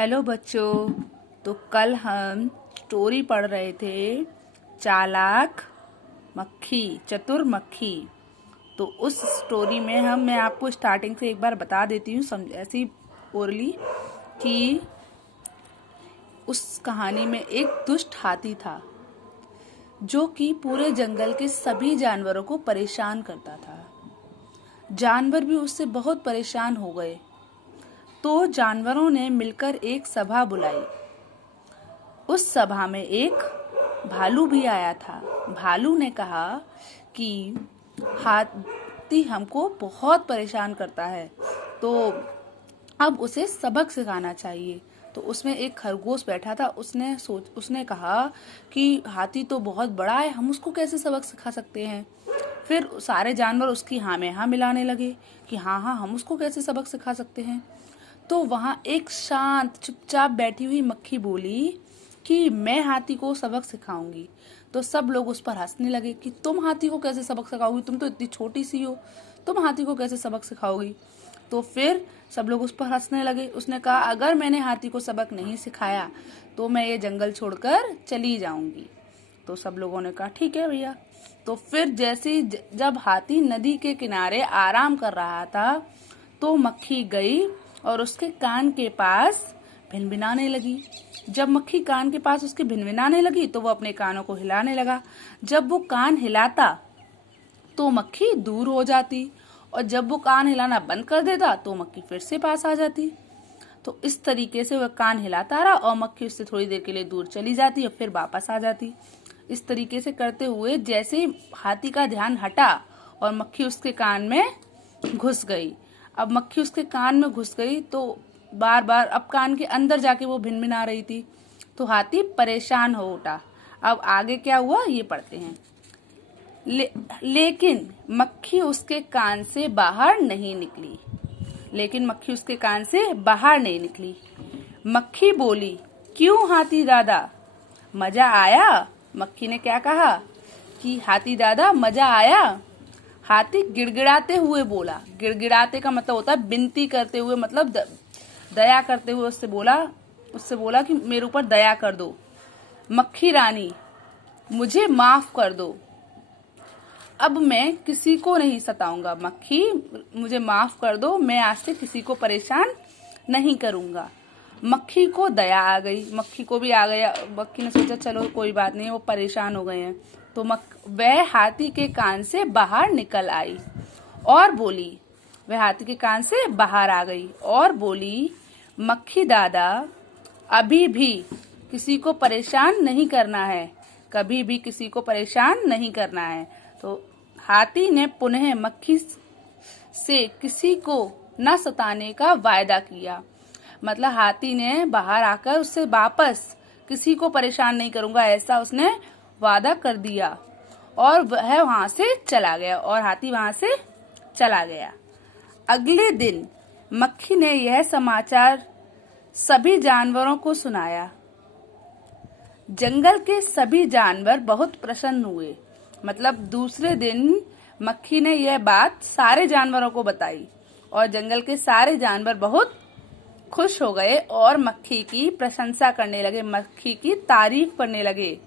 Hello बच्चों। तो कल हम स्टोरी पढ़ रहे थे चालाक मक्खी चतुर मक्खी। तो उस स्टोरी में मैं आपको स्टार्टिंग से एक बार बता देती हूँ ऐसी ओरली कि उस कहानी में एक दुष्ट हाथी था जो कि पूरे जंगल के सभी जानवरों को परेशान करता था। जानवर भी उससे बहुत परेशान हो गए। तो जानवरों ने मिलकर एक सभा बुलाई। उस सभा में एक भालू भी आया था। भालू ने कहा कि हाथी हमको बहुत परेशान करता है, तो अब उसे सबक सिखाना चाहिए। तो उसमें एक खरगोश बैठा था। उसने कहा कि हाथी तो बहुत बड़ा है, हम उसको कैसे सबक सिखा सकते हैं। फिर सारे जानवर उसकी हाँ में हाँ मिलाने लगे कि हाँ हाँ हम उसको कैसे सबक सिखा सकते हैं। तो वहां एक शांत चुपचाप बैठी हुई मक्खी बोली कि मैं हाथी को सबक सिखाऊंगी। तो सब लोग उस पर हंसने लगे कि तुम हाथी को कैसे सबक सिखाओगी, तुम तो इतनी छोटी सी हो, तुम हाथी को कैसे सबक सिखाओगी। तो फिर सब लोग उस पर हंसने लगे। उसने कहा अगर मैंने हाथी को सबक नहीं सिखाया तो मैं ये जंगल छोड़कर चली जाऊंगी। तो सब लोगों ने कहा ठीक है भैया। तो फिर जैसे जब हाथी नदी के किनारे आराम कर रहा था तो मक्खी गई और उसके कान के पास भिनभिनाने लगी। जब मक्खी कान के पास उसके भिनभिनाने लगी तो वो अपने कानों को हिलाने लगा। जब वो कान हिलाता तो मक्खी दूर हो जाती, और जब वो कान हिलाना बंद कर देता तो मक्खी फिर से पास आ जाती। तो इस तरीके से वह कान हिलाता रहा और मक्खी उससे थोड़ी देर के लिए दूर चली जाती और फिर वापस आ जाती। इस तरीके से करते हुए जैसे हाथी का ध्यान हटा और मक्खी उसके कान में घुस गई। अब मक्खी उसके कान में घुस गई तो बार बार अब कान के अंदर जाके वो भिनभिना रही थी। तो हाथी परेशान हो उठा। अब आगे क्या हुआ ये पढ़ते हैं। लेकिन मक्खी उसके कान से बाहर नहीं निकली। मक्खी बोली क्यों हाथी दादा, मजा आया। मक्खी ने क्या कहा कि हाथी दादा मजा आया। हाथी गिड़गिड़ाते हुए बोला। गिड़गिड़ाते का मतलब होता है विनती करते हुए, मतलब दया करते हुए उससे बोला कि मेरे ऊपर दया कर दो। मक्खी रानी मुझे माफ कर दो, अब मैं किसी को नहीं सताऊंगा। मक्खी मुझे माफ कर दो, मैं आज से किसी को परेशान नहीं करूंगा। मक्खी को दया आ गई, मक्खी को भी आ गया। मक्खी ने सोचा चलो कोई बात नहीं, वो परेशान हो गए हैं। तो वह हाथी के कान से बाहर निकल आई और बोली, वह हाथी के कान से बाहर आ गई और बोली मक्खी दादा अभी भी किसी को परेशान नहीं करना है, कभी भी किसी को परेशान नहीं करना है। तो हाथी ने पुनः मक्खी से किसी को न सताने का वायदा किया। मतलब हाथी ने बाहर आकर उससे वापस किसी को परेशान नहीं करूंगा ऐसा उसने वादा कर दिया और वह वहां से चला गया और हाथी वहां से चला गया। अगले दिन मक्खी ने यह समाचार सभी जानवरों को सुनाया। जंगल के सभी जानवर बहुत प्रसन्न हुए। मतलब दूसरे दिन मक्खी ने यह बात सारे जानवरों को बताई और जंगल के सारे जानवर बहुत खुश हो गए और मक्खी की प्रशंसा करने लगे, मक्खी की तारीफ करने लगे।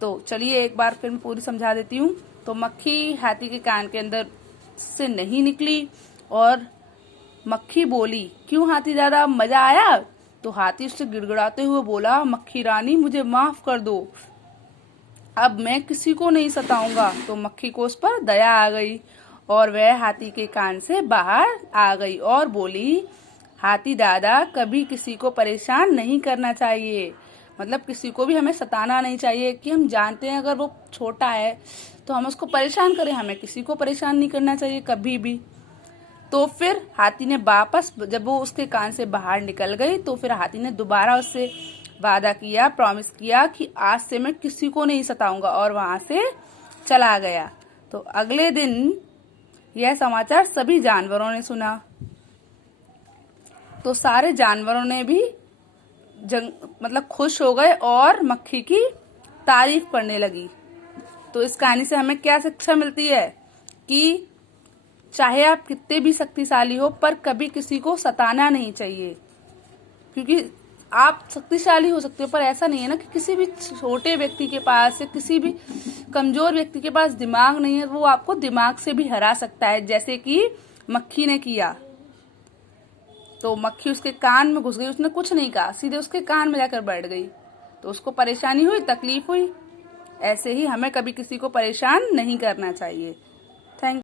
तो चलिए एक बार फिर मैं पूरी समझा देती हूँ। तो मक्खी हाथी के कान के अंदर से नहीं निकली और मक्खी बोली क्यों हाथी दादा मजा आया। तो हाथी उससे गिड़गिड़ाते हुए बोला मक्खी रानी मुझे माफ कर दो, अब मैं किसी को नहीं सताऊंगा। तो मक्खी को उस पर दया आ गई और वह हाथी के कान से बाहर आ गई और बोली हाथी दादा कभी किसी को परेशान नहीं करना चाहिए। मतलब किसी को भी हमें सताना नहीं चाहिए कि हम जानते हैं अगर वो छोटा है तो हम उसको परेशान करें, हमें किसी को परेशान नहीं करना चाहिए कभी भी। तो फिर हाथी ने वापस जब वो उसके कान से बाहर निकल गई तो फिर हाथी ने दोबारा उससे वादा किया, प्रॉमिस किया कि आज से मैं किसी को नहीं सताऊंगा और वहां से चला गया। तो अगले दिन यह समाचार सभी जानवरों ने सुना। तो सारे जानवरों ने भी मतलब खुश हो गए और मक्खी की तारीफ करने लगी। तो इस कहानी से हमें क्या शिक्षा मिलती है कि चाहे आप कितने भी शक्तिशाली हो पर कभी किसी को सताना नहीं चाहिए। क्योंकि आप शक्तिशाली हो सकते हो, पर ऐसा नहीं है ना कि किसी भी छोटे व्यक्ति के पास या किसी भी कमजोर व्यक्ति के पास दिमाग नहीं है, वो आपको दिमाग से भी हरा सकता है, जैसे कि मक्खी ने किया। तो मक्खी उसके कान में घुस गई, उसने कुछ नहीं कहा, सीधे उसके कान में जाकर बैठ गई, तो उसको परेशानी हुई, तकलीफ हुई। ऐसे ही हमें कभी किसी को परेशान नहीं करना चाहिए। थैंक